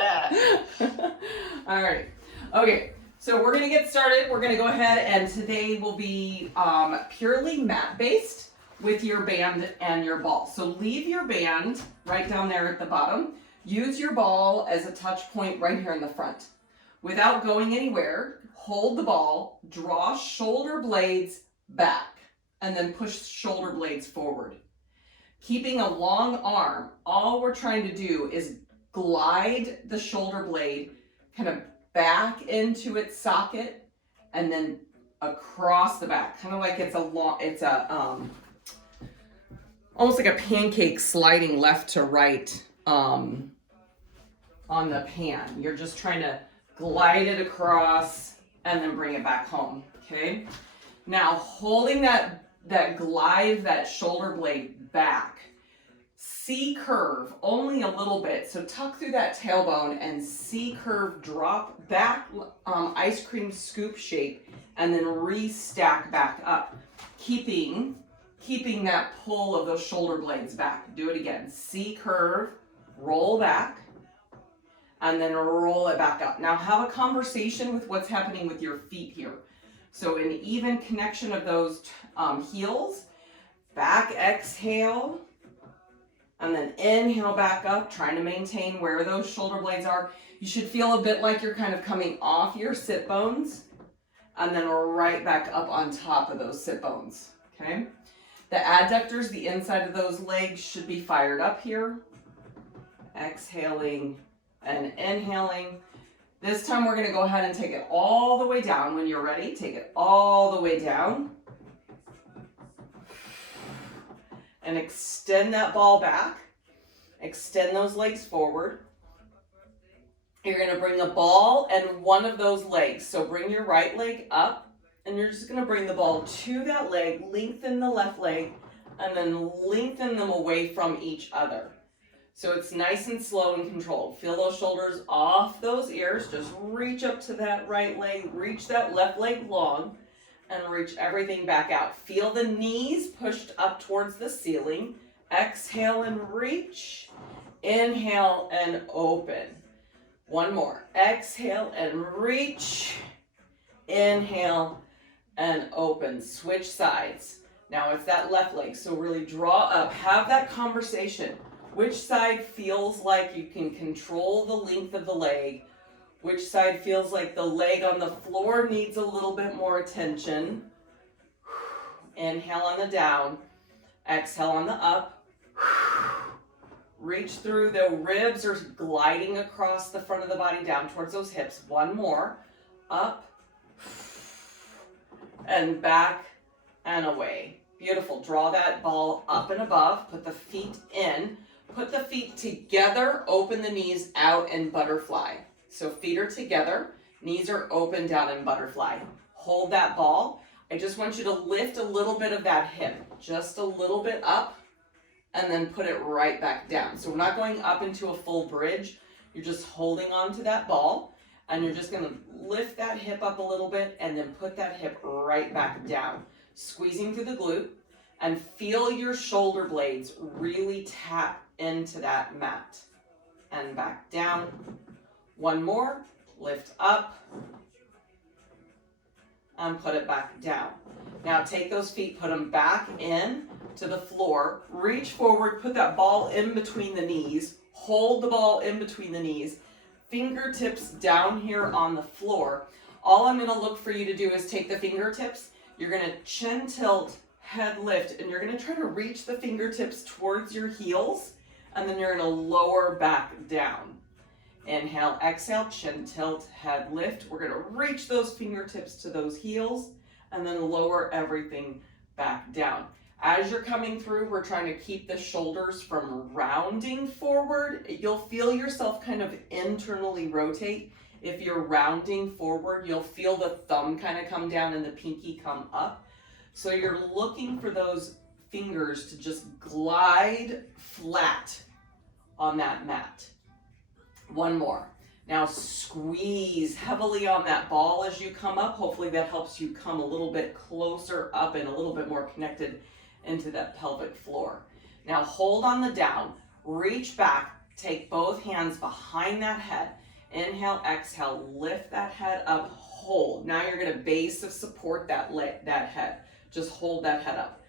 that. All right. Okay. So we're going to get started. We're going to go ahead, and today will be purely mat based with your band and your ball. So leave your band right down there at the bottom. Use your ball as a touch point right here in the front. Without going anywhere, hold the ball, draw shoulder blades back, and then push shoulder blades forward. Keeping a long arm, all we're trying to do is glide the shoulder blade kind of back into its socket and then across the back, kind of like it's almost like a pancake sliding left to right on the pan. You're just trying to glide it across and then bring it back home, okay? Now, holding that glide, that shoulder blade back, C-curve only a little bit. So tuck through that tailbone and C-curve, drop back, ice cream scoop shape, and then restack back up, keeping that pull of those shoulder blades back. Do it again. C-curve, roll back, and then roll it back up. Now have a conversation with what's happening with your feet here. So an even connection of those heels, back exhale, and then inhale back up, trying to maintain where those shoulder blades are. You should feel a bit like you're kind of coming off your sit bones and then right back up on top of those sit bones, okay? The adductors, the inside of those legs should be fired up here. Exhaling and inhaling. This time we're gonna go ahead and take it all the way down. When you're ready, take it all the way down. And extend that ball back. Extend those legs forward. You're going to bring a ball and one of those legs. So bring your right leg up, and you're just going to bring the ball to that leg, lengthen the left leg, and then lengthen them away from each other. So it's nice and slow and controlled. Feel those shoulders off those ears. Just reach up to that right leg, reach that left leg long, and reach everything back out. Feel the knees pushed up towards the ceiling. Exhale and reach. Inhale and open. One more. Exhale and reach. Inhale and open. Switch sides. Now it's that left leg, so really draw up. Have that conversation. Which side feels like you can control the length of the leg? Which side feels like the leg on the floor needs a little bit more attention? Inhale on the down. Exhale on the up. Reach through. The ribs are gliding across the front of the body down towards those hips. One more. Up. And back and away. Beautiful. Draw that ball up and above. Put the feet in. Put the feet together. Open the knees out and butterfly. So feet are together, knees are open down in butterfly. Hold that ball. I just want you to lift a little bit of that hip, just a little bit up, and then put it right back down. So we're not going up into a full bridge. You're just holding on to that ball, and you're just gonna lift that hip up a little bit and then put that hip right back down. Squeezing through the glute, and feel your shoulder blades really tap into that mat. And back down. One more, lift up, and put it back down. Now take those feet, put them back in to the floor, reach forward, put that ball in between the knees, hold the ball in between the knees, fingertips down here on the floor. All I'm gonna look for you to do is take the fingertips, you're gonna chin tilt, head lift, and you're gonna try to reach the fingertips towards your heels, and then you're gonna lower back down. Inhale, exhale, chin tilt, head lift. We're going to reach those fingertips to those heels and then lower everything back down. As you're coming through, we're trying to keep the shoulders from rounding forward. You'll feel yourself kind of internally rotate. If you're rounding forward, you'll feel the thumb kind of come down and the pinky come up. So you're looking for those fingers to just glide flat on that mat. One more. Now squeeze heavily on that ball as you come up. Hopefully that helps you come a little bit closer up and a little bit more connected into that pelvic floor. Now hold on the down, reach back, Take both hands behind that head. Inhale, exhale, lift that head up, hold. Now you're gonna base of support that head. Just hold that head up.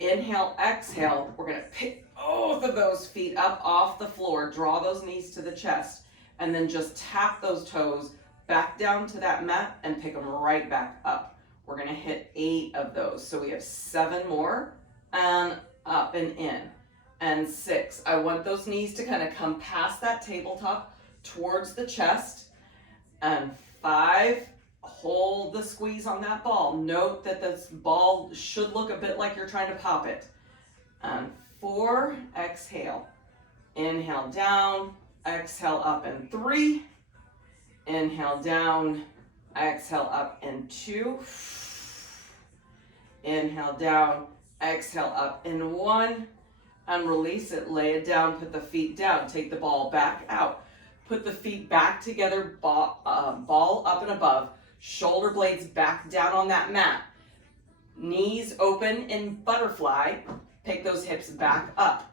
Inhale, exhale, we're gonna pick both of those feet up off the floor, draw those knees to the chest, and then just tap those toes back down to that mat and pick them right back up. We're gonna hit 8 of those. So we have 7 more, and up and in, and 6. I want those knees to kind of come past that tabletop towards the chest, and 5, hold the squeeze on that ball. Note that this ball should look a bit like you're trying to pop it. And 4, exhale. Inhale down, exhale up, and 3. Inhale down, exhale up, and 2. Inhale down, exhale up, and 1. And release it, lay it down, put the feet down, take the ball back out. Put the feet back together, ball up and above, shoulder blades back down on that mat. Knees open in butterfly, pick those hips back up.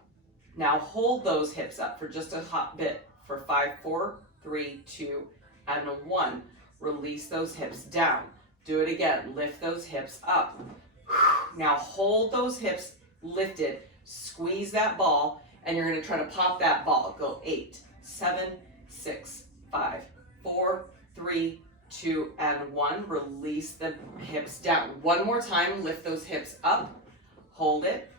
Now hold those hips up for just a hot bit for 5, 4, 3, 2, and 1. Release those hips down. Do it again, lift those hips up. Now hold those hips lifted, squeeze that ball, and you're gonna try to pop that ball. Go 8, 7, 6, 5, 4, 3, 2, and 1. Release the hips down. One more time, lift those hips up, hold it,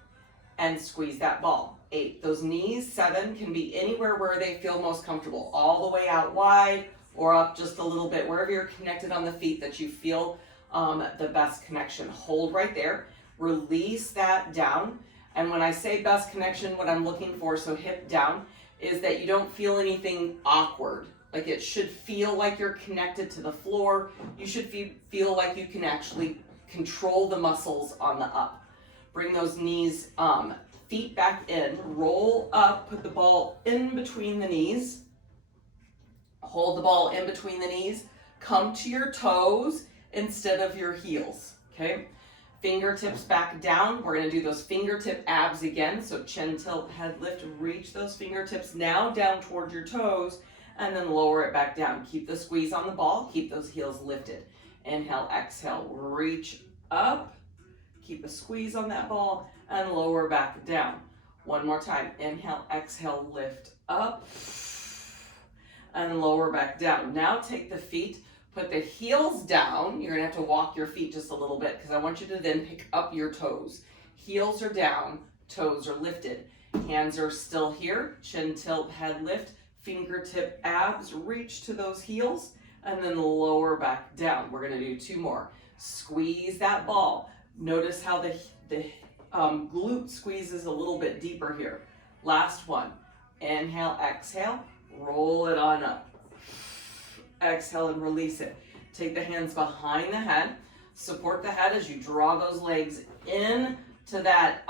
and squeeze that ball. 8. Those knees, 7, can be anywhere where they feel most comfortable. All the way out wide or up just a little bit, wherever you're connected on the feet that you feel the best connection. Hold right there, release that down. And when I say best connection, what I'm looking for, so hip down, is that you don't feel anything awkward. Like it should feel like you're connected to the floor. You should feel like you can actually control the muscles on the up. Bring those knees, feet back in, roll up, put the ball in between the knees. Hold the ball in between the knees. Come to your toes instead of your heels, okay? Fingertips back down. We're gonna do those fingertip abs again. So chin tilt, head lift, reach those fingertips now down toward your toes, and then lower it back down. Keep the squeeze on the ball, keep those heels lifted. Inhale, exhale, reach up, keep a squeeze on that ball, and lower back down. One more time, inhale, exhale, lift up, and lower back down. Now take the feet, put the heels down. You're gonna have to walk your feet just a little bit because I want you to then pick up your toes. Heels are down, toes are lifted. Hands are still here, chin tilt, head lift, fingertip abs, reach to those heels, and then lower back down. We're gonna do 2 more. Squeeze that ball. Notice how the glute squeezes a little bit deeper here. Last one. Inhale, exhale, roll it on up. Exhale and release it. Take the hands behind the head. Support the head as you draw those legs in to that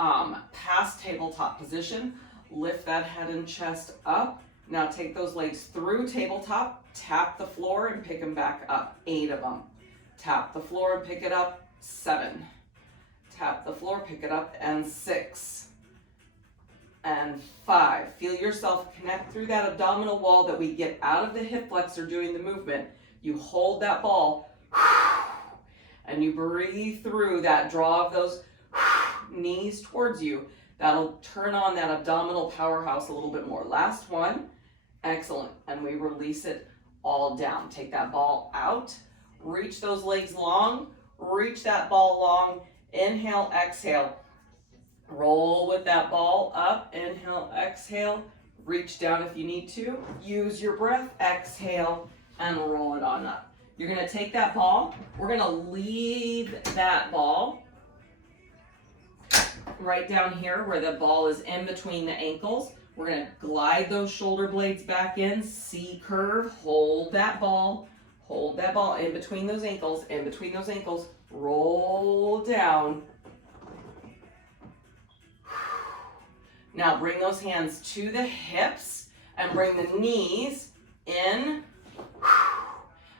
past tabletop position. Lift that head and chest up. Now take those legs through tabletop. Tap the floor and pick them back up. 8 of them. Tap the floor and pick it up. 7. Tap the floor, pick it up, and 6. And 5. Feel yourself connect through that abdominal wall that we get out of the hip flexor doing the movement. You hold that ball and you breathe through that draw of those knees towards you. That'll turn on that abdominal powerhouse a little bit more. Last one. Excellent. And we release it all down. Take that ball out. Reach those legs long. Reach that ball long. Inhale, exhale. Roll with that ball up. Inhale, exhale. Reach down if you need to. Use your breath. Exhale and roll it on up. You're going to take that ball. We're going to leave that ball right down here where the ball is in between the ankles. We're going to glide those shoulder blades back in. C curve. Hold that ball. Hold that ball in between those ankles. In between those ankles. Roll down. Now bring those hands to the hips and bring the knees in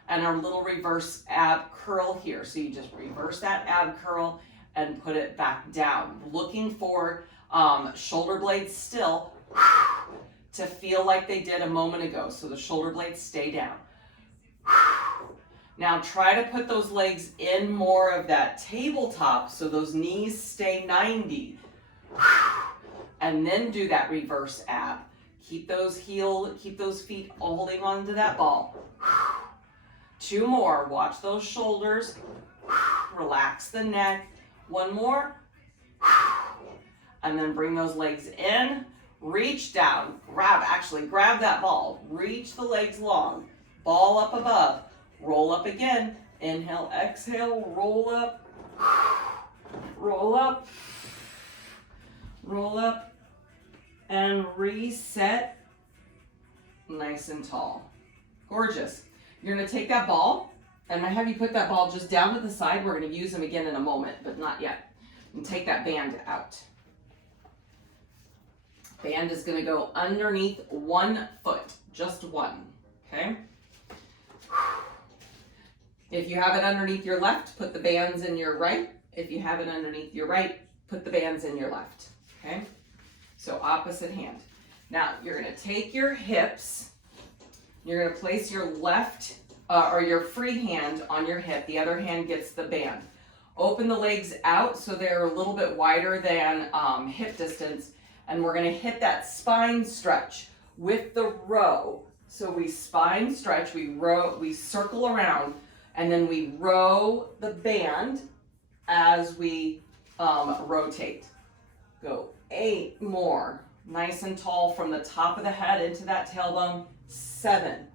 and our little reverse ab curl here. So you just reverse that ab curl and put it back down. Looking for shoulder blades still to feel like they did a moment ago. So the shoulder blades stay down. Now try to put those legs in more of that tabletop so those knees stay 90. And then do that reverse ab. Keep those feet holding onto that ball. 2 more. Watch those shoulders. Relax the neck. 1 more. And then bring those legs in. Reach down. Grab that ball. Reach the legs long. Ball up above. Roll up again. Inhale, exhale, roll up. Roll up. Roll up. And reset. Nice and tall. Gorgeous. You're going to take that ball, and I have you put that ball just down to the side. We're going to use them again in a moment, but not yet. And take that band out. Band is going to go underneath 1 foot, just 1, okay? If you have it underneath your left, put the bands in your right. If you have it underneath your right, put the bands in your left, okay? So opposite hand. Now, you're going to take your hips. You're going to place your left or your free hand on your hip. The other hand gets the band. Open the legs out so they're a little bit wider than hip distance. And we're going to hit that spine stretch with the row. So we spine stretch, we row, we circle around, and then we row the band as we rotate. Go 8 more. Nice and tall from the top of the head into that tailbone. 7.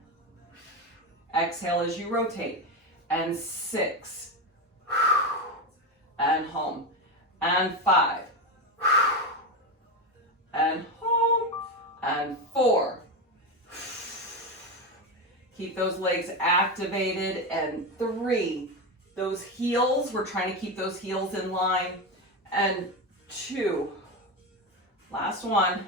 Exhale as you rotate. And 6. And home. And 5. And home. And 4. Keep those legs activated. And 3. Those heels, we're trying to keep those heels in line. And 2. Last one.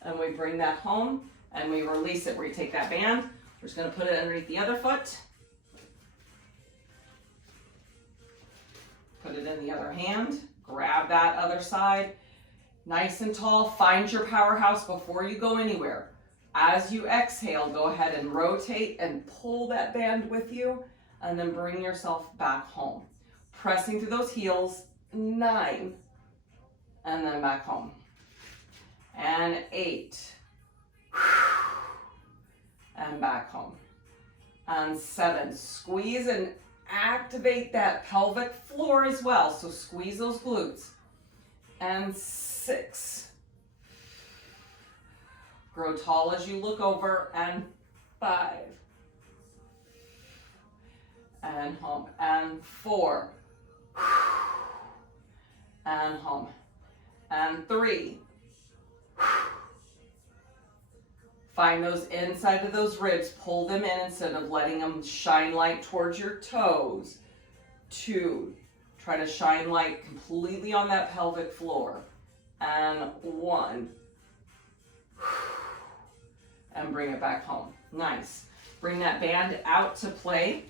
And we bring that home and we release it. Where you take that band, we're just going to put it underneath the other foot. Put it in the other hand. Grab that other side. Nice and tall. Find your powerhouse before you go anywhere. As you exhale, go ahead and rotate and pull that band with you, and then bring yourself back home. Pressing through those heels. 9. And then back home. And 8. And back home. And 7. Squeeze and activate that pelvic floor as well. So squeeze those glutes. And 6. Grow tall as you look over. And 5. And home. And 4. And home. And 3. Find those inside of those ribs. Pull them in instead of letting them shine light towards your toes. 2. Try to shine light completely on that pelvic floor. And 1. And bring it back home. Nice. Bring that band out to play.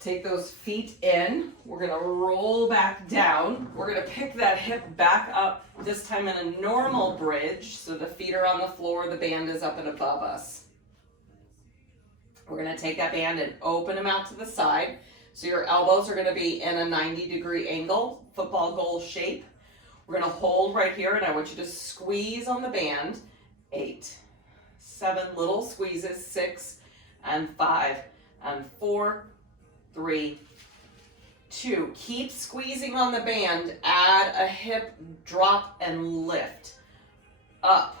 Take those feet in. We're going to roll back down. We're going to pick that hip back up, this time in a normal bridge. So the feet are on the floor, the band is up and above us. We're going to take that band and open them out to the side. So your elbows are going to be in a 90-degree angle, football goal shape. We're going to hold right here, and I want you to squeeze on the band. 8, 7, little squeezes. 6, and 5, and 4, 3, 2. Keep squeezing on the band. Add a hip drop and lift up.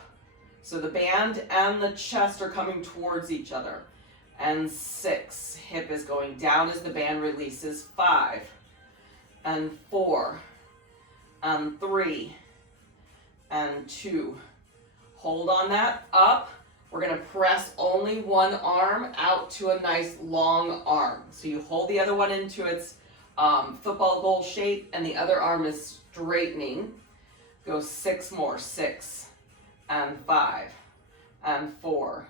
So the band and the chest are coming towards each other. And 6. Hip is going down as the band releases. 5, and 4, and 3, and 2. Hold on that. Up. We're going to press only one arm out to a nice long arm. So you hold the other one into its football goal shape, and the other arm is straightening. Go 6 more. 6, and 5, and 4,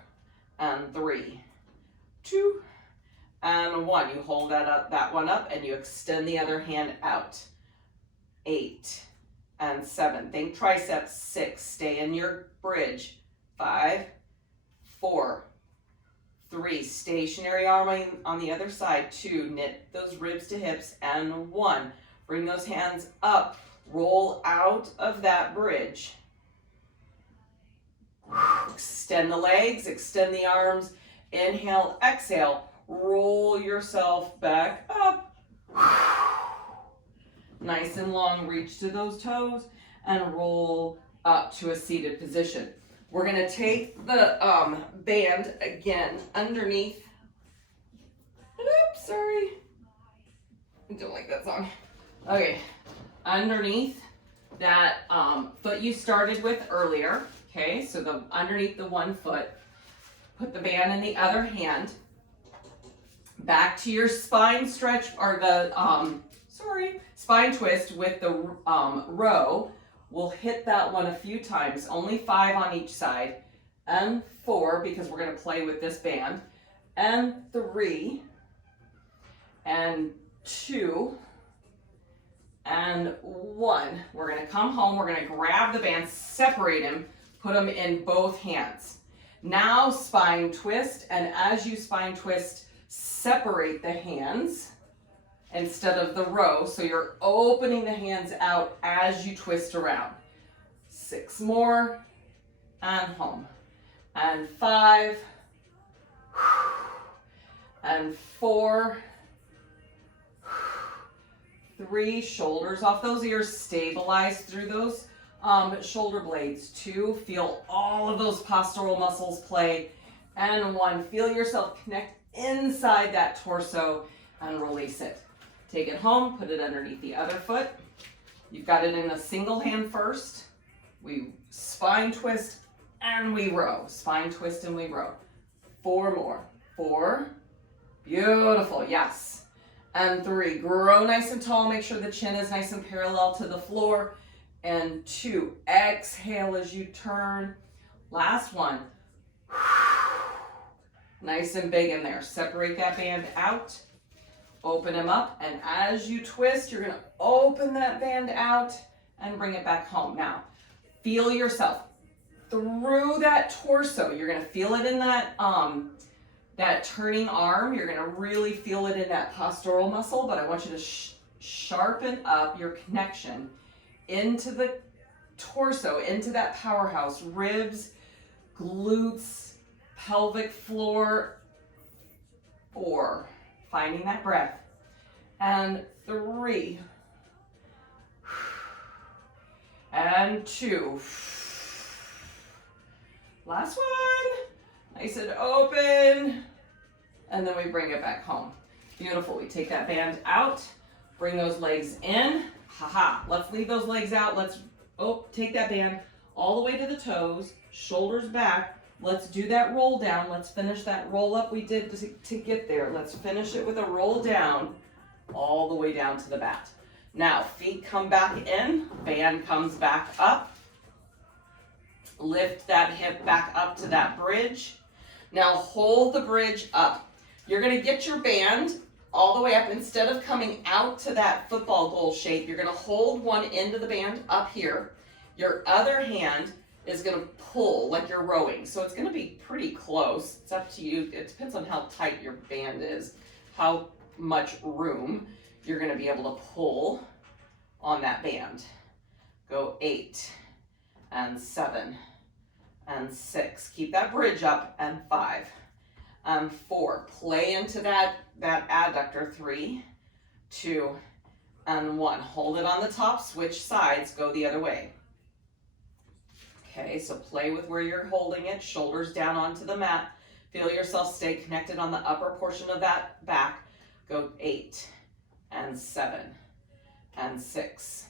and 3, 2, and 1. You hold that one up, and you extend the other hand out. 8, and 7. Think triceps. 6. Stay in your bridge. 5, 4, 3. Stationary arm on the other side. 2. Knit those ribs to hips. And 1. Bring those hands up. Roll out of that bridge. Extend the legs, extend the arms. Inhale, exhale. Roll yourself back up. Nice and long, reach to those toes and roll up to a seated position. We're gonna take the band again underneath. Oops, sorry. I don't like that song. Okay, underneath that foot you started with earlier. Okay, so underneath the one foot, put the band in the other hand. Back to your spine stretch, or the spine twist with the row. We'll hit that one a few times, only 5 on each side, and 4 because we're going to play with this band, and 3, and 2, and 1. We're going to come home, we're going to grab the band, separate them, put them in both hands. Now spine twist, and as you spine twist, separate the hands instead of the row, so you're opening the hands out as you twist around. 6 more, and home. And 5, and 4, 3, shoulders off those ears, stabilize through those shoulder blades. 2, feel all of those postural muscles play. And 1, feel yourself connect inside that torso and release it. Take it home, put it underneath the other foot. You've got it in a single hand first. We spine twist and we row. Spine twist and we row. 4 more. 4. Beautiful, yes. And 3, grow nice and tall. Make sure the chin is nice and parallel to the floor. And 2, exhale as you turn. Last one. Nice and big in there. Separate that band out. Open them up. And as you twist, you're going to open that band out and bring it back home. Now, feel yourself through that torso. You're going to feel it in that that turning arm. You're going to really feel it in that postural muscle, but I want you to sharpen up your connection into the torso, into that powerhouse, ribs, glutes, pelvic floor. 4, finding that breath. And 3, and 2. Last one. Nice and open. And then we bring it back home. Beautiful. We take that band out, bring those legs in. Haha. Let's leave those legs out. Let's take that band all the way to the toes, shoulders back. Let's do that roll down. Let's finish that roll up we did to get there. Let's finish it with a roll down all the way down to the mat. Now, feet come back in, band comes back up. Lift that hip back up to that bridge. Now hold the bridge up. You're going to get your band all the way up. Instead of coming out to that football goal shape, you're going to hold one end of the band up here. Your other hand is going to pull like you're rowing. So it's going to be pretty close. It's up to you. It depends on how tight your band is, how much room you're going to be able to pull on that band. Go 8 and 7 and 6. Keep that bridge up, and 5 and 4. Play into that adductor. 3, 2, and 1. Hold it on the top, switch sides, go the other way. Okay, so play with where you're holding it, shoulders down onto the mat. Feel yourself stay connected on the upper portion of that back. Go 8 and 7 and 6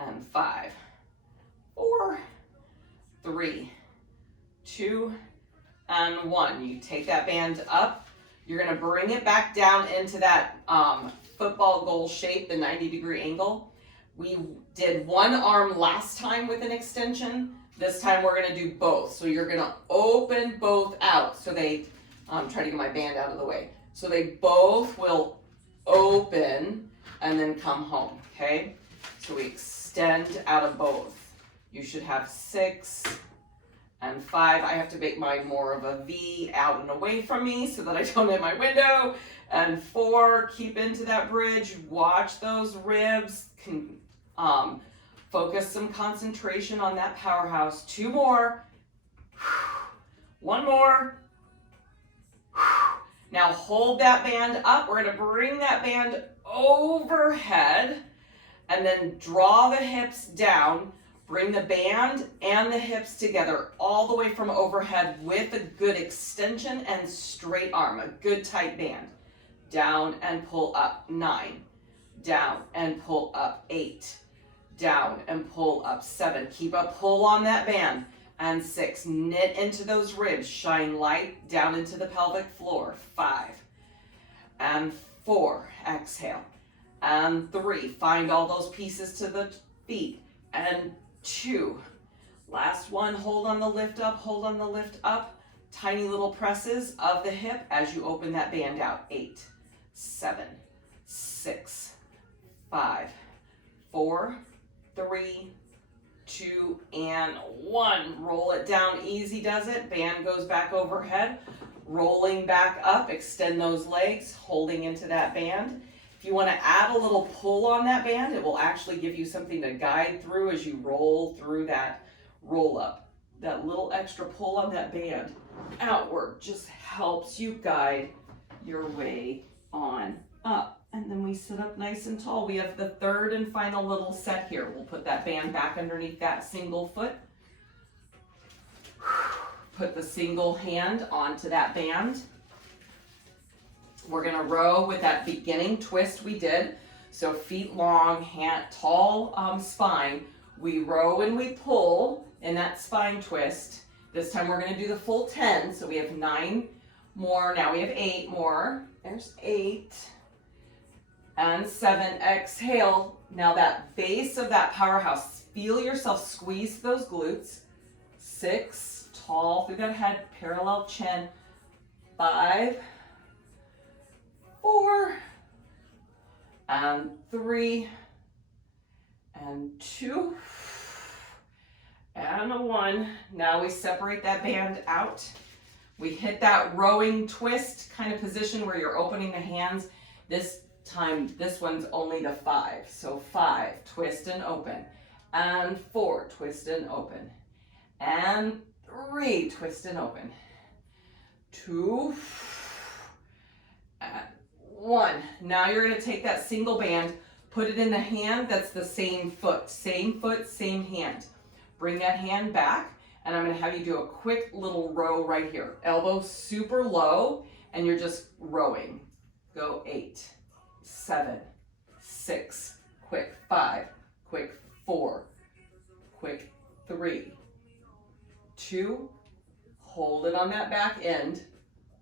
and 5, 4, 3, 2, and 1. You take that band up. You're going to bring it back down into that football goal shape, the 90-degree angle. We did one arm last time with an extension. This time we're going to do both. So you're going to open both out. So they, I'm trying to get my band out of the way. So they both will open and then come home, okay? So we extend out of both. You should have 6 and 5. I have to make mine more of a V out and away from me so that I don't hit my window. And 4, keep into that bridge. Watch those ribs. Focus some concentration on that powerhouse. 2 more. 1 more. Now hold that band up. We're going to bring that band overhead and then draw the hips down. Bring the band and the hips together all the way from overhead with a good extension and straight arm, a good tight band. Down and pull up. 9. Down and pull up. 8. Down and pull up. 7. Keep a pull on that band. And 6. Knit into those ribs. Shine light down into the pelvic floor. 5. And 4. Exhale. And 3. Find all those pieces to the feet. And 2. Last one. Hold on the lift up. Hold on the lift up. Tiny little presses of the hip as you open that band out. 8, 7, 6, 5, 4, 3, 2, and 1. Roll it down. Easy does it. Band goes back overhead. Rolling back up. Extend those legs. Holding into that band. If you want to add a little pull on that band, it will actually give you something to guide through as you roll through that roll up. That little extra pull on that band outward just helps you guide your way on up. And then we sit up nice and tall. We have the third and final little set here. We'll put that band back underneath that single foot. Put the single hand onto that band. We're gonna row with that beginning twist we did. So feet long, hand, tall spine. We row and we pull in that spine twist. This time we're gonna do the full 10. So we have 9 more. Now we have 8 more. There's 8 and 7. Exhale. Now that base of that powerhouse, feel yourself squeeze those glutes. 6, tall through that head, parallel chin. 5, 4, and 3, and 2, and a 1. Now we separate that band out. We hit that rowing twist kind of position where you're opening the hands. This time, this one's only the 5. So 5, twist and open. And 4, twist and open. And 3, twist and open. 2, and 1. Now you're going to take that single band, put it in the hand that's the same foot, same hand. Bring that hand back, and I'm going to have you do a quick little row right here. Elbow super low, and you're just rowing. Go 8, 7, 6, quick 5, quick 4, quick 3, 2, hold it on that back end.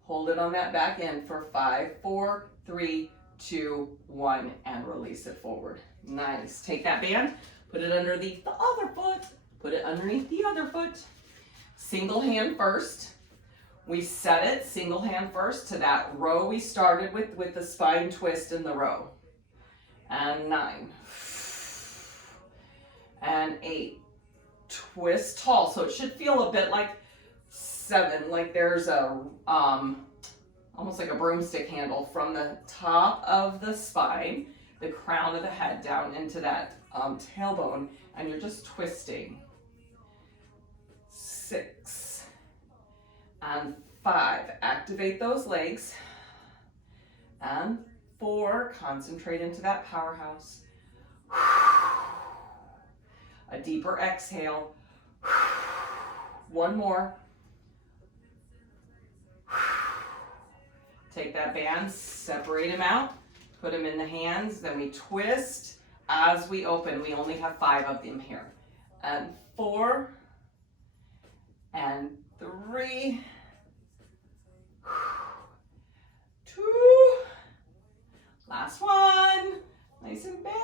Hold it on that back end for 5, 4, 3, 2, 1, and release it forward. Nice. Take that band, put it underneath the other foot, put it underneath the other foot. Single hand first. We set it, single hand first, to that row we started with the spine twist in the row. And 9. And 8. Twist tall. So it should feel a bit like 7, like there's a almost like a broomstick handle from the top of the spine, the crown of the head down into that tailbone, and you're just twisting. 6 and 5, activate those legs. And 4, concentrate into that powerhouse. A deeper exhale. 1 more. Take that band, separate them out, put them in the hands, then we twist as we open. We only have 5 of them here. And 4, and 3, 2, last one, nice and big,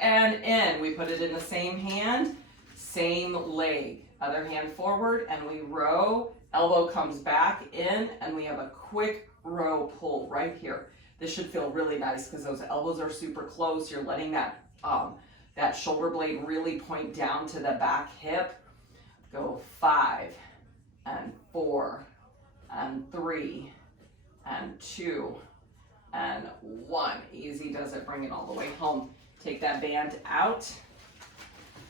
and in. We put it in the same hand, same leg, other hand forward, and we row. Elbow comes back in, and we have a quick row pull right here. This should feel really nice because those elbows are super close. You're letting that that shoulder blade really point down to the back hip. Go 5 and 4 and 3 and 2 and 1. Easy does it. Bring it all the way home. Take that band out.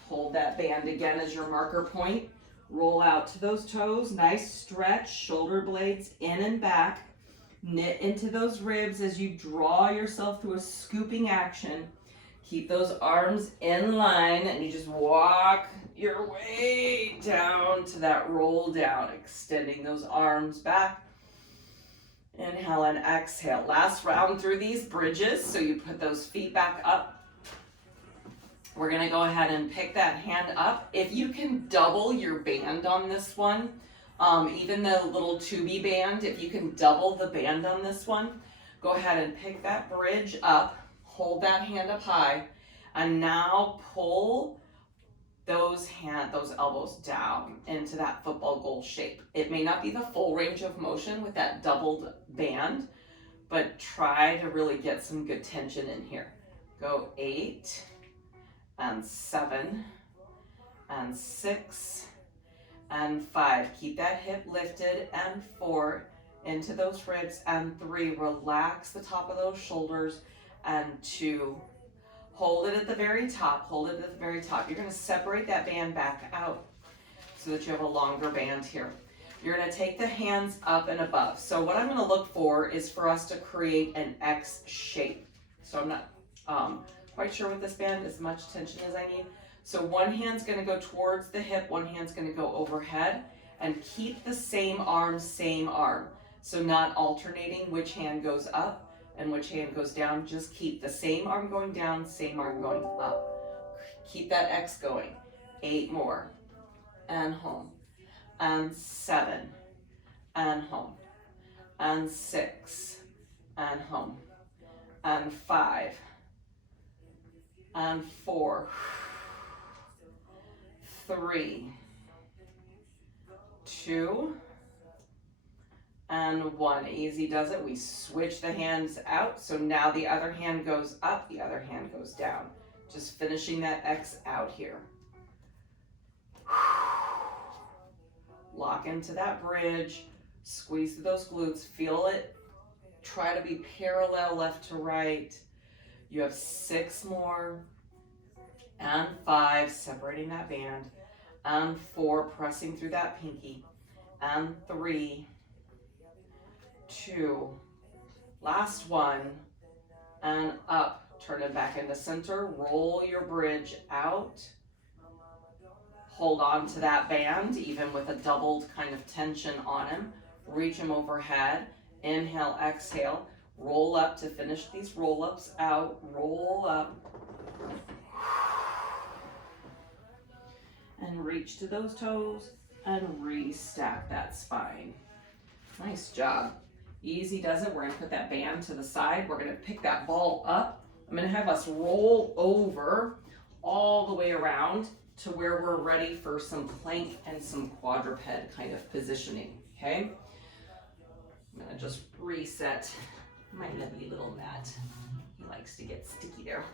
Hold that band again as your marker point. Roll out to those toes. Nice stretch. Shoulder blades in and back. Knit into those ribs as you draw yourself through a scooping action. Keep those arms in line and you just walk your way down to that roll down, extending those arms back. Inhale and exhale. Last round through these bridges. So you put those feet back up. We're gonna go ahead and pick that hand up. If you can double your band on this one, even the little tubey band, if you can double the band on this one, go ahead and pick that bridge up, hold that hand up high, and now pull those elbows down into that football goal shape. It may not be the full range of motion with that doubled band, but try to really get some good tension in here. Go 8 and 7 and 6 and 5. Keep that hip lifted, and 4 into those ribs, and 3. Relax the top of those shoulders, and 2. Hold it at the very top. Hold it at the very top. You're going to separate that band back out so that you have a longer band here. You're going to take the hands up and above. So what I'm going to look for is for us to create an X shape. So I'm not quite sure with this band, as much tension as I need. So one hand's going to go towards the hip, one hand's going to go overhead, and keep the same arm, same arm. So not alternating which hand goes up and which hand goes down. Just keep the same arm going down, same arm going up. Keep that X going. 8 more. And home. And 7. And home. And 6. And home. And 5. And 4. 3. 2. And 1. Easy does it. We switch the hands out. So now the other hand goes up, the other hand goes down. Just finishing that X out here. Lock into that bridge. Squeeze through those glutes. Feel it. Try to be parallel left to right. You have 6 more. And 5. Separating that band. And 4. Pressing through that pinky. And 3. 2, last 1, and up. Turn it back into center. Roll your bridge out. Hold on to that band, even with a doubled kind of tension on him. Reach him overhead. Inhale, exhale. Roll up to finish these roll-ups out. Roll up. And reach to those toes and restack that spine. Nice job. Easy does it. We're going to put that band to the side. We're going to pick that ball up. I'm going to have us roll over all the way around to where we're ready for some plank and some quadruped kind of positioning, okay? I'm going to just reset my lovely little mat. He likes to get sticky there.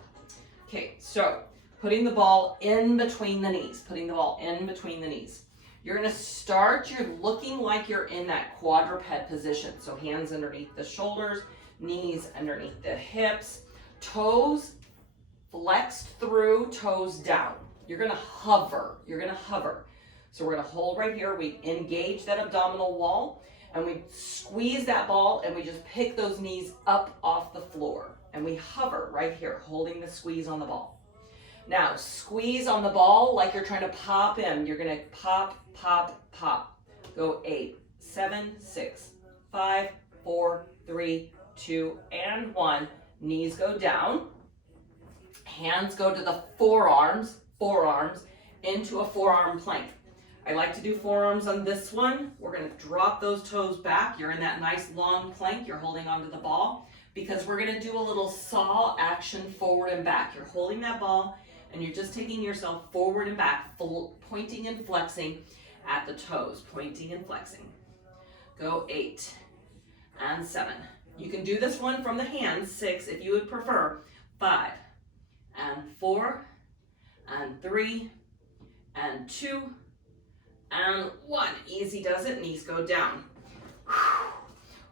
Okay, so putting the ball in between the knees, putting the ball in between the knees. You're going to start, you're looking like you're in that quadruped position. So hands underneath the shoulders, knees underneath the hips, toes flexed through, toes down. You're going to hover. You're going to hover. So we're going to hold right here. We engage that abdominal wall and we squeeze that ball and we just pick those knees up off the floor. And we hover right here, holding the squeeze on the ball. Now, squeeze on the ball like you're trying to pop in. You're going to pop, pop, pop. Go 8, 7, 6, 5, 4, 3, 2, and 1. Knees go down. Hands go to the forearms into a forearm plank. I like to do forearms on this one. We're going to drop those toes back. You're in that nice long plank. You're holding onto the ball because we're going to do a little saw action forward and back. You're holding that ball and you're just taking yourself forward and back, pointing and flexing at the toes, pointing and flexing. Go 8 and 7. You can do this one from the hands, 6 if you would prefer, 5 and 4 and 3, and 2, and 1. Easy does it, knees go down.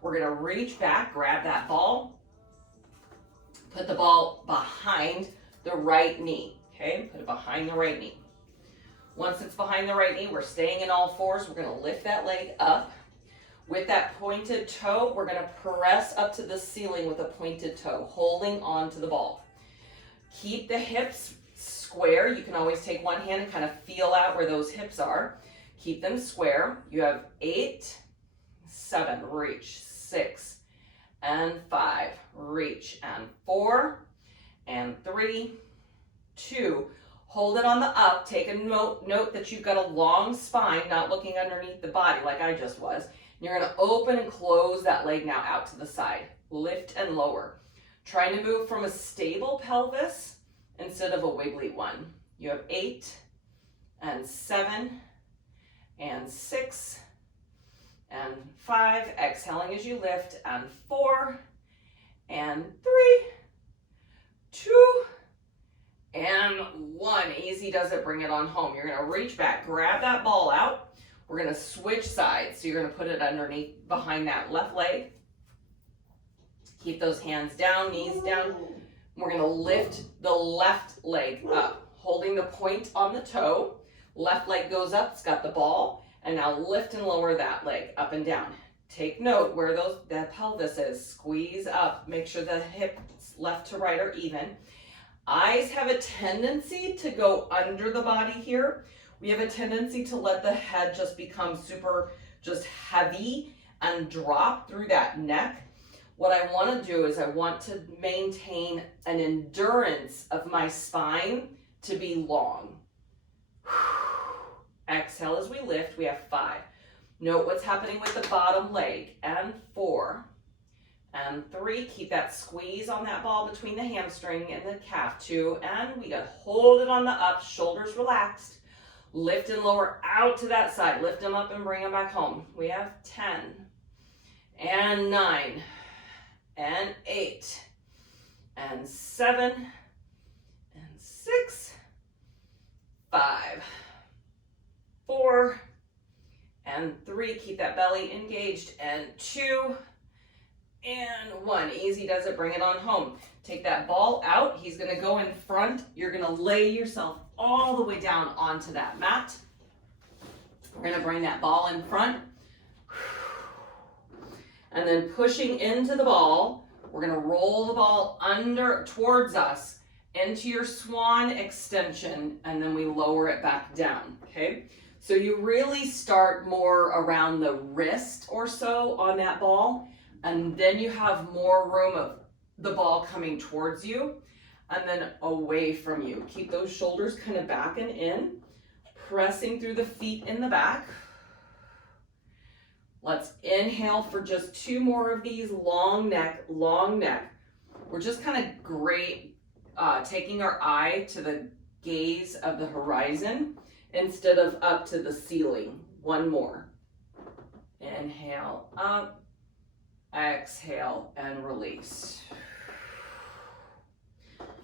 We're gonna reach back, grab that ball, put the ball behind the right knee, okay? Put it behind the right knee. Once it's behind the right knee, we're staying in all fours. We're gonna lift that leg up. With that pointed toe, we're gonna press up to the ceiling with a pointed toe, holding on to the ball. Keep the hips square. You can always take one hand and kind of feel out where those hips are. Keep them square. You have 8, 7, reach, 6, and 5, reach, and 4, and 3, 2, hold it on the up. Take a note that you've got a long spine, not looking underneath the body like I just was. You're gonna open and close that leg now out to the side. Lift and lower. Trying to move from a stable pelvis instead of a wiggly one. You have 8, and 7, and 6, and 5. Exhaling as you lift, and 4, and 3, 2, and 1. Easy does it, bring it on home. You're gonna reach back, grab that ball out. We're gonna switch sides. So you're gonna put it underneath, behind that left leg. Keep those hands down, knees down. We're gonna lift the left leg up, holding the point on the toe. Left leg goes up, it's got the ball. And now lift and lower that leg up and down. Take note where the pelvis is. Squeeze up, make sure the hips left to right are even. Eyes have a tendency to go under the body here. We have a tendency to let the head just become super just heavy and drop through that neck. What I want to do is I want to maintain an endurance of my spine to be long. Exhale as we lift. We have 5. Note what's happening with the bottom leg. And 4. And 3. Keep that squeeze on that ball between the hamstring and the calf. 2. And we got to hold it on the up. Shoulders relaxed. Lift and lower out to that side. Lift them up and bring them back home. We have 10. And 9. And 8. And 7. And 6. 5. 4, and 3, keep that belly engaged, and 2, and 1. Easy does it, bring it on home. Take that ball out, he's gonna go in front. You're gonna lay yourself all the way down onto that mat. We're gonna bring that ball in front. And then pushing into the ball, we're gonna roll the ball towards us, into your swan extension, and then we lower it back down, okay? So you really start more around the wrist or so on that ball, and then you have more room of the ball coming towards you and then away from you. Keep those shoulders kind of back and in, pressing through the feet in the back. Let's inhale for just 2 more of these. Long neck, long neck. We're just kind of taking our eye to the gaze of the horizon instead of up to the ceiling. 1 more. Inhale up, exhale, and release.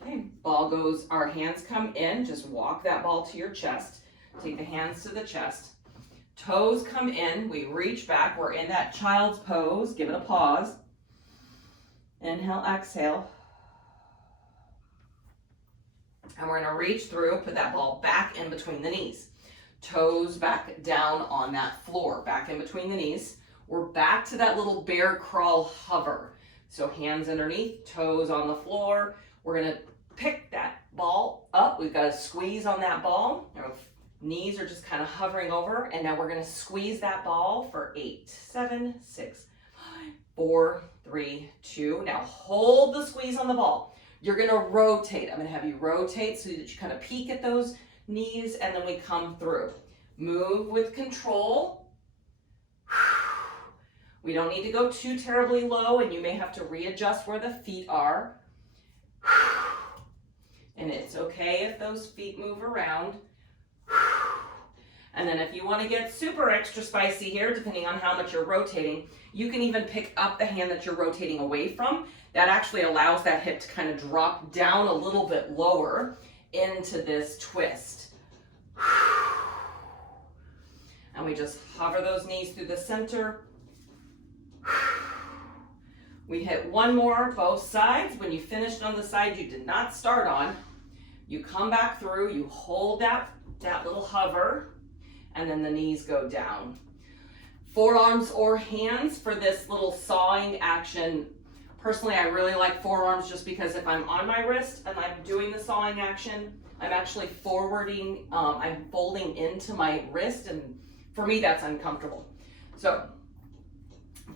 Okay, ball goes, our hands come in, just walk that ball to your chest. Take the hands to the chest. Toes come in, we reach back, we're in that child's pose. Give it a pause. Inhale, exhale. And we're gonna reach through, put that ball back in between the knees. Toes back down on that floor, back in between the knees. We're back to that little bear crawl hover. So hands underneath, toes on the floor. We're gonna pick that ball up. We've got a squeeze on that ball. Our knees are just kind of hovering over. And now we're gonna squeeze that ball for 8, 7, 6, 5, 4, 3, 2. Now hold the squeeze on the ball. You're gonna rotate. I'm gonna have you rotate so that you kind of peek at those knees and then we come through. Move with control. We don't need to go too terribly low and you may have to readjust where the feet are. And it's okay if those feet move around. And then if you want to get super extra spicy here, depending on how much you're rotating, you can even pick up the hand that you're rotating away from. That actually allows that hip to kind of drop down a little bit lower into this twist. And we just hover those knees through the center. We hit one more, both sides. When you finished on the side you did not start on, you come back through, you hold that little hover, and then the knees go down. Forearms or hands for this little sawing action. Personally, I really like forearms just because if I'm on my wrist and I'm doing the sawing action, I'm actually forwarding, I'm folding into my wrist, and for me that's uncomfortable. So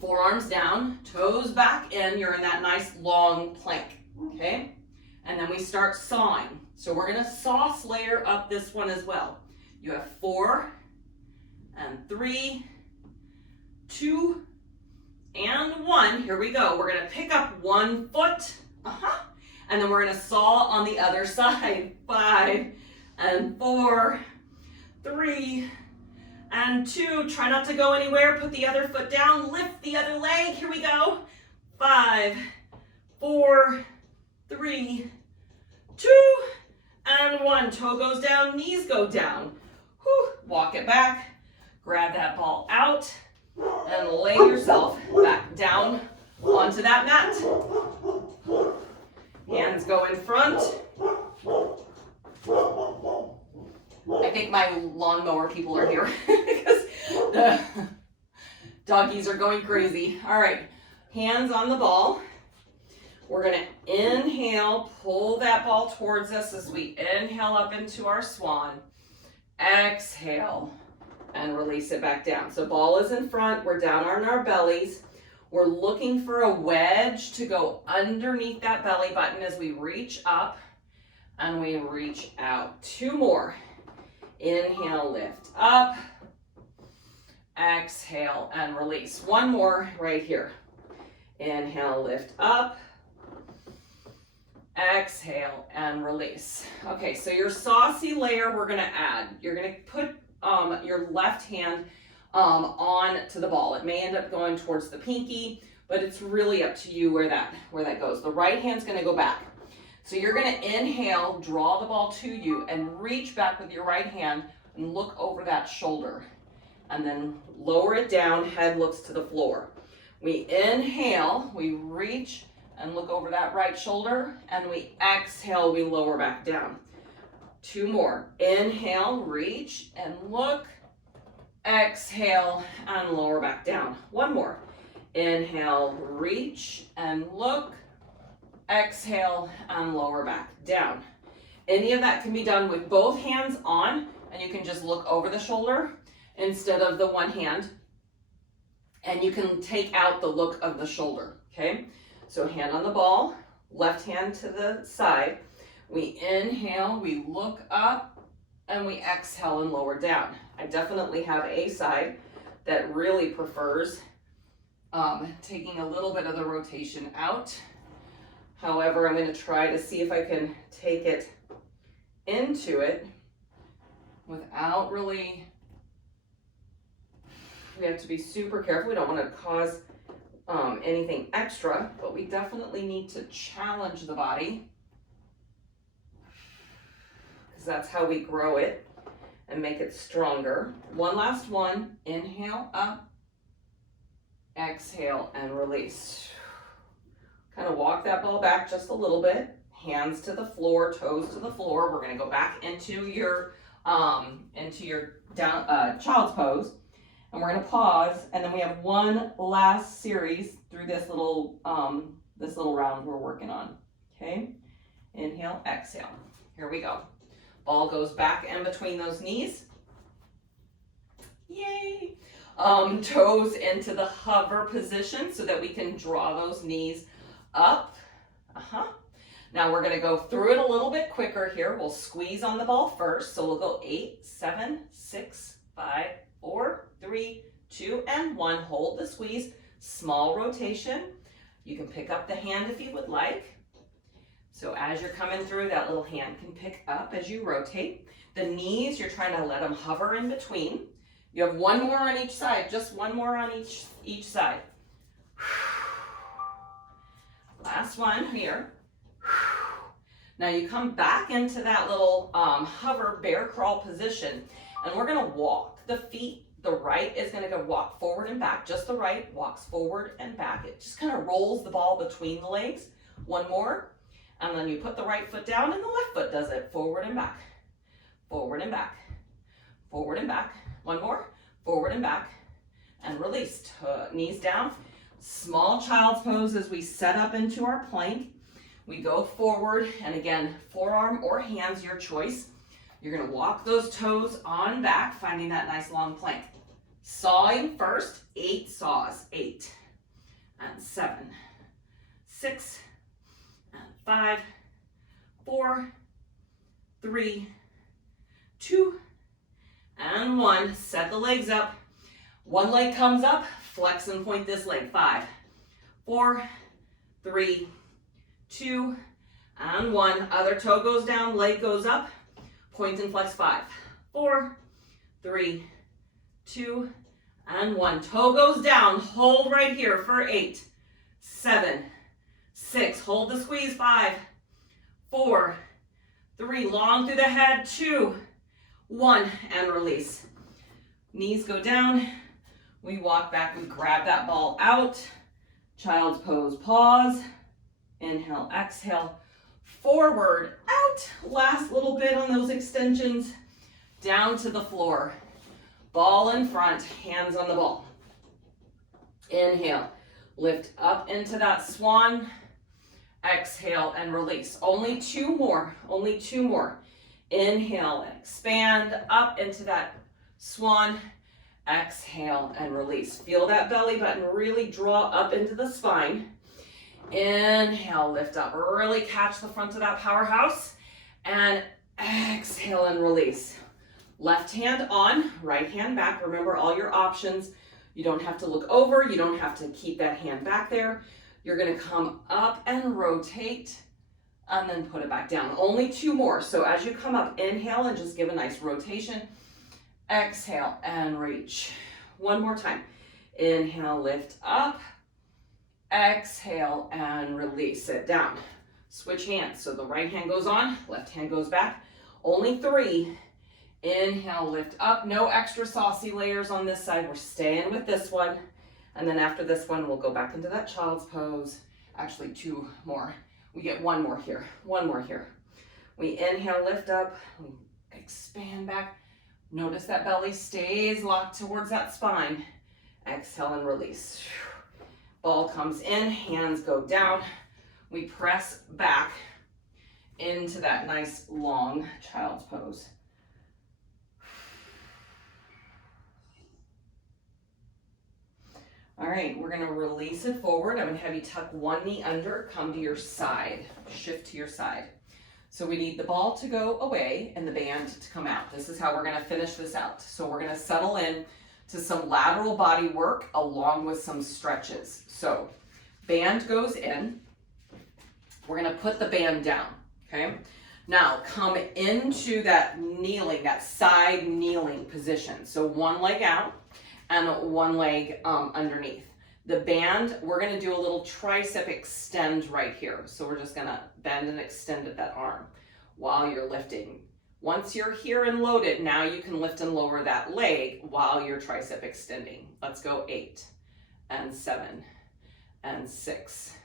forearms down, toes back in, you're in that nice long plank, okay? And then we start sawing. So we're gonna sauce layer up this one as well. You have 4 and 3, 2, and 1. Here we go. We're gonna pick up one foot, and then we're gonna saw on the other side. 5 and 4, 3 and 2. Try not to go anywhere. Put the other foot down. Lift the other leg. Here we go. 5, 4, 3, 2, and 1. Toe goes down, knees go down. Whew. Walk it back. Grab that ball out and lay yourself back down onto that mat. Hands go in front. I think my lawnmower people are here because the doggies are going crazy. All right, hands on the ball. We're gonna inhale, pull that ball towards us as we inhale up into our swan. Exhale and release it back down. So ball is in front, we're down on our bellies. We're looking for a wedge to go underneath that belly button as we reach up and we reach out. 2 more. Inhale, lift up. Exhale and release. 1 more right here. Inhale, lift up. Exhale and release. Okay, so your saucy layer we're gonna add. You're gonna put your left hand on to the ball. It may end up going towards the pinky, but it's really up to you where that goes. The right hand's gonna go back. So you're gonna inhale, draw the ball to you, and reach back with your right hand and look over that shoulder. And then lower it down, head looks to the floor. We inhale, we reach and look over that right shoulder, and we exhale, we lower back down. 2 more. Inhale, reach and look. Exhale and lower back down. 1 more. Inhale, reach and look. Exhale and lower back down. Any of that can be done with both hands on, and you can just look over the shoulder instead of the one hand, and you can take out the look of the shoulder, okay? So hand on the ball, left hand to the side. We inhale, we look up, and we exhale and lower down. I definitely have a side that really prefers taking a little bit of the rotation out. However, I'm going to try to see if I can take it into it without really, we have to be super careful. We don't want to cause anything extra, but we definitely need to challenge the body because that's how we grow it and make it stronger. 1 last one. Inhale up, exhale and release. Kind of walk that ball back just a little bit. Hands to the floor, toes to the floor. We're going to go back into your down child's pose, and we're going to pause, and then we have 1 last series through this little round we're working on. Okay, inhale, exhale. Here we go. Ball goes back in between those knees. Yay! Toes into the hover position so that we can draw those knees up. Now we're going to go through it a little bit quicker here. We'll squeeze on the ball first. So we'll go 8, 7, 6, 5, 4, 3, 2, and 1. Hold the squeeze. Small rotation. You can pick up the hand if you would like. So as you're coming through, that little hand can pick up as you rotate. The knees, you're trying to let them hover in between. You have 1 more on each side. Just 1 more on each side. Last one here. Now you come back into that little hover bear crawl position, and we're gonna walk the feet. The right is gonna go walk forward and back. Just the right walks forward and back. It just kind of rolls the ball between the legs. One more, and then you put the right foot down and the left foot does it. Forward and back, forward and back, forward and back. One more, forward and back, and release. Knees down. Small child's pose as we set up into our plank. We go forward, and again, forearm or hands, your choice. You're gonna walk those toes on back, finding that nice long plank. Sawing first, 8 saws, 8, and 7, 6, and 5, 4, 3, 2, and 1. Set the legs up. One leg comes up, flex and point this leg. 5, 4, 3, 2, and 1. Other toe goes down, leg goes up, point and flex. 5, 4, 3, 2, and 1. Toe goes down, hold right here for 8, 7, 6. Hold the squeeze. 5, 4, 3. Long through the head. 2, 1, and release. Knees go down. We walk back, we grab that ball out. Child's pose, pause. Inhale, exhale, forward, out. Last little bit on those extensions. Down to the floor. Ball in front, hands on the ball. Inhale, lift up into that swan. Exhale and release. Only 2 more, only 2 more. Inhale, expand up into that swan. Exhale and release. Feel that belly button really draw up into the spine. Inhale, lift up, really catch the front of that powerhouse, and exhale and release. Left hand on, right hand back. Remember all your options. You don't have to look over, you don't have to keep that hand back there. You're gonna come up and rotate, and then put it back down. Only 2 more, so as you come up, inhale and just give a nice rotation. Exhale and reach. One more time. Inhale, lift up. Exhale and release. Sit down. Switch hands. So the right hand goes on, left hand goes back. Only 3. Inhale, lift up. No extra saucy layers on this side. We're staying with this one. And then after this one, we'll go back into that child's pose. Actually, 2 more. We get 1 more here. 1 more here. We inhale, lift up. We expand back. Notice that belly stays locked towards that spine. Exhale and release. Ball comes in, hands go down. We press back into that nice long child's pose. All right, we're gonna release it forward. I'm gonna have you tuck one knee under, come to your side, shift to your side. So we need the ball to go away and the band to come out. This is how we're gonna finish this out. So we're gonna settle in to some lateral body work along with some stretches. So band goes in. We're gonna put the band down, okay? Now come into that kneeling, that side kneeling position. So one leg out and one leg underneath. The band, we're gonna do a little tricep extend right here. So we're just gonna bend and extend at that arm while you're lifting. Once you're here and loaded, now you can lift and lower that leg while you're tricep extending. Let's go 8 and 7 and 6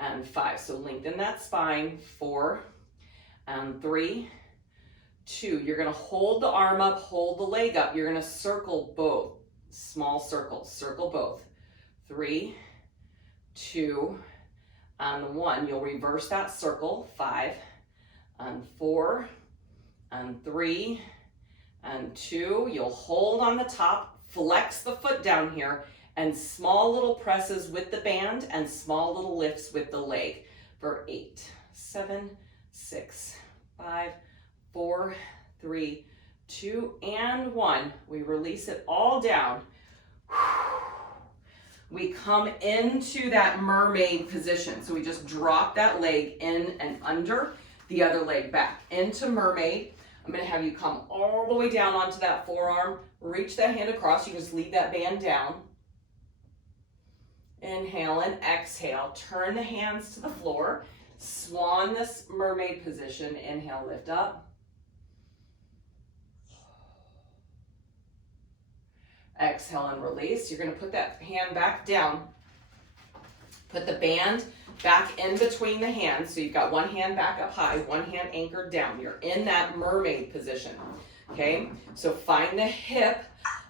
and 5. So lengthen that spine. 4 and 3, 2. You're gonna hold the arm up, hold the leg up. You're gonna circle both, small circles, circle both. 3, 2, and 1. You'll reverse that circle. 5 and 4 and 3 and 2. You'll hold on the top, flex the foot down here, and small little presses with the band and small little lifts with the leg for 8, 7, 6, 5, 4, 3, 2, and 1. We release it all down. We come into that mermaid position. So we just drop that leg in and under, the other leg back into mermaid. I'm gonna have you come all the way down onto that forearm, reach that hand across. You just leave that band down. Inhale and exhale. Turn the hands to the floor. Swan this mermaid position. Inhale, lift up. Exhale and release. You're going to put that hand back down. Put the band back in between the hands. So you've got one hand back up high, one hand anchored down. You're in that mermaid position. Okay? So find the hip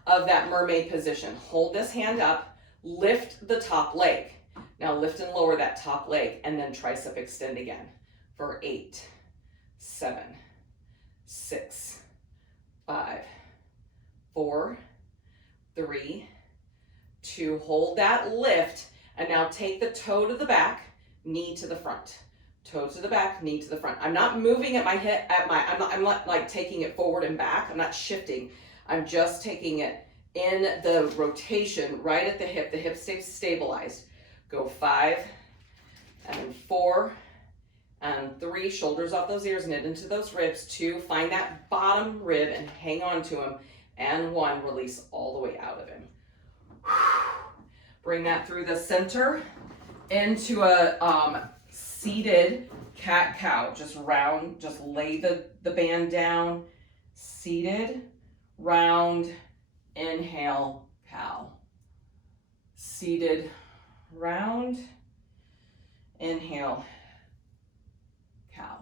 of that mermaid position. Hold this hand up. Lift the top leg. Now lift and lower that top leg and then tricep extend again for 8, 7, 6, 5, 4, 3, 2. Hold that lift and now take the toe to the back, knee to the front. Toe to the back, knee to the front. I'm not moving at my hip, I'm not like taking it forward and back. I'm not shifting. I'm just taking it in the rotation right at the hip stays stabilized. Go 5 and 4 and 3, shoulders off those ears, knit into those ribs. 2, find that bottom rib and hang on to him. And 1, release all the way out of him. Bring that through the center into a seated cat-cow. Just round, just lay the band down. Seated, round, inhale, cow. Seated, round, inhale, cow.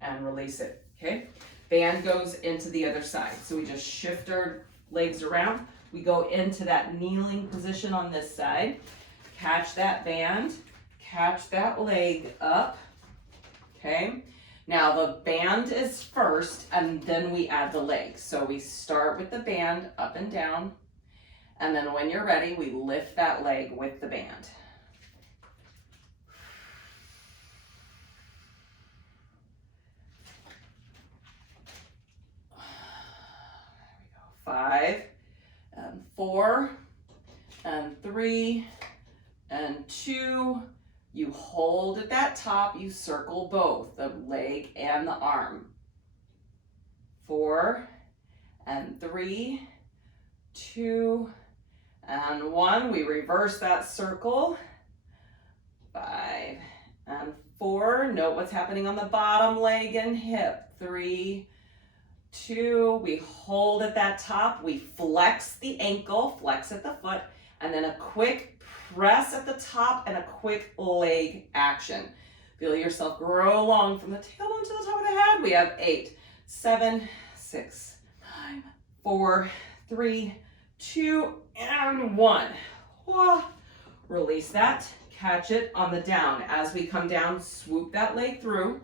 And release it, okay? Band goes into the other side. So we just shift our legs around. We go into that kneeling position on this side. Catch that band, catch that leg up, okay? Now the band is first and then we add the leg. So we start with the band up and down, and then when you're ready, we lift that leg with the band. There we go. 5 and 4 and 3 and 2. You hold at that top, you circle both, the leg and the arm. 4 and 3, 2 and 1. We reverse that circle. 5 and 4. Note what's happening on the bottom leg and hip. 3, 2. We hold at that top. We flex the ankle, flex at the foot, and then a quick press at the top and a quick leg action. Feel yourself grow along from the tailbone to the top of the head. We have 8, 7, 6, 5, 4, 3, 2, and 1. Release that. Catch it on the down. As we come down, swoop that leg through.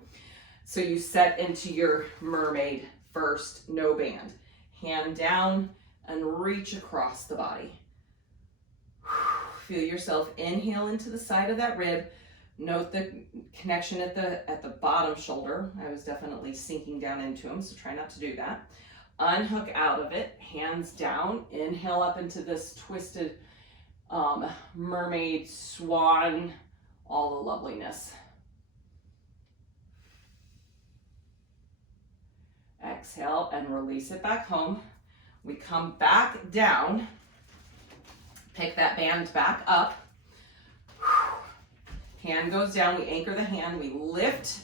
So you set into your mermaid first, no band. Hand down and reach across the body. Feel yourself inhale into the side of that rib. Note the connection at the bottom shoulder. I was definitely sinking down into him, so try not to do that. Unhook out of it, hands down. Inhale up into this twisted mermaid, swan, all the loveliness. Exhale and release it back home. We come back down. Pick that band back up. Hand goes down, we anchor the hand, we lift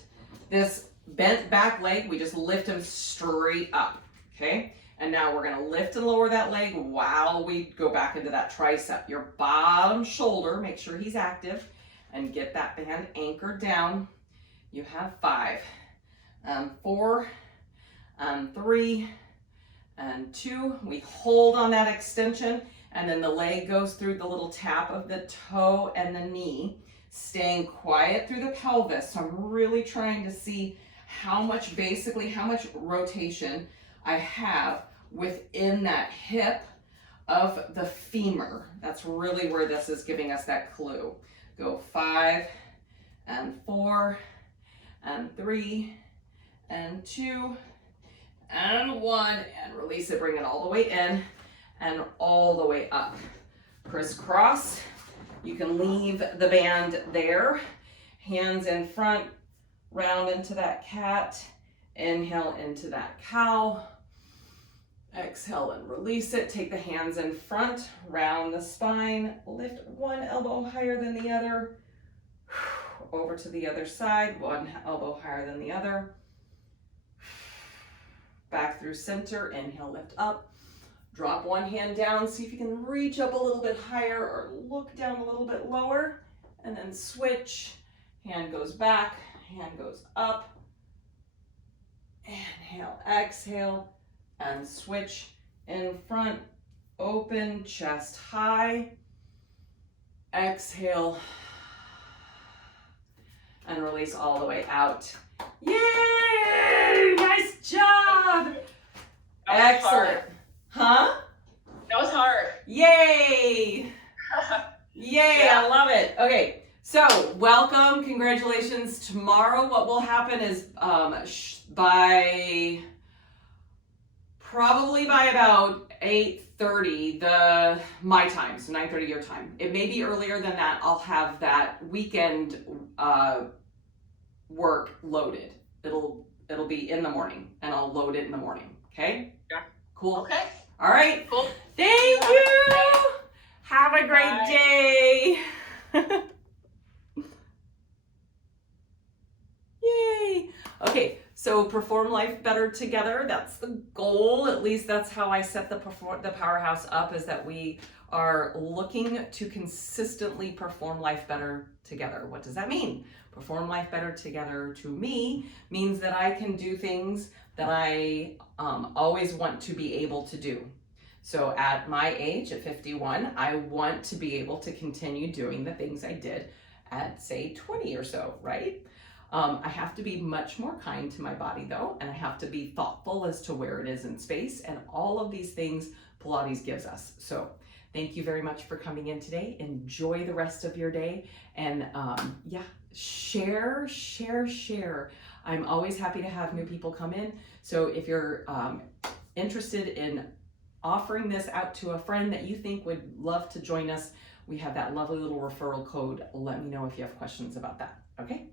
this bent back leg, we just lift him straight up, okay? And now we're gonna lift and lower that leg while we go back into that tricep. Your bottom shoulder, make sure he's active, and get that band anchored down. You have 5, 4, 3, and 2. We hold on that extension, and then the leg goes through the little tap of the toe and the knee, staying quiet through the pelvis. So I'm really trying to see how much rotation I have within that hip of the femur. That's really where this is giving us that clue. Go 5 and 4 and 3 and 2 and 1, and release it, bring it all the way in and all the way up. Crisscross. You can leave the band there. Hands in front, round into that cat. Inhale into that cow. Exhale and release it. Take the hands in front, round the spine, lift one elbow higher than the other. Over to the other side, one elbow higher than the other. Back through center, inhale, lift up. Drop one hand down, see if you can reach up a little bit higher or look down a little bit lower. And then switch, hand goes back, hand goes up. Inhale, exhale, and switch in front, open, chest high. Exhale, and release all the way out. Yay! Nice job! Excellent. Hard. Huh? That was hard. Yay! Yay, Yeah. I love it. Okay, so welcome, congratulations. Tomorrow what will happen is probably by about 8:30 my time, so 9:30 your time. It may be earlier than that. I'll have that weekend work loaded. It'll be in the morning, and I'll load it in the morning. Okay? Yeah. Cool. Okay. All right. Cool. Thank you. Have a great Bye. day. Yay. Okay, so perform life better together. That's the goal. At least that's how I set the powerhouse up, is that we are looking to consistently perform life better together. What does that mean? Perform life better together to me means that I can do things that I always want to be able to do. So at my age, at 51, I want to be able to continue doing the things I did at, say, 20 or so, right? I have to be much more kind to my body though, and I have to be thoughtful as to where it is in space, and all of these things Pilates gives us. So thank you very much for coming in today. Enjoy the rest of your day, and yeah, share. I'm always happy to have new people come in. So if you're interested in offering this out to a friend that you think would love to join us, we have that lovely little referral code. Let me know if you have questions about that. Okay?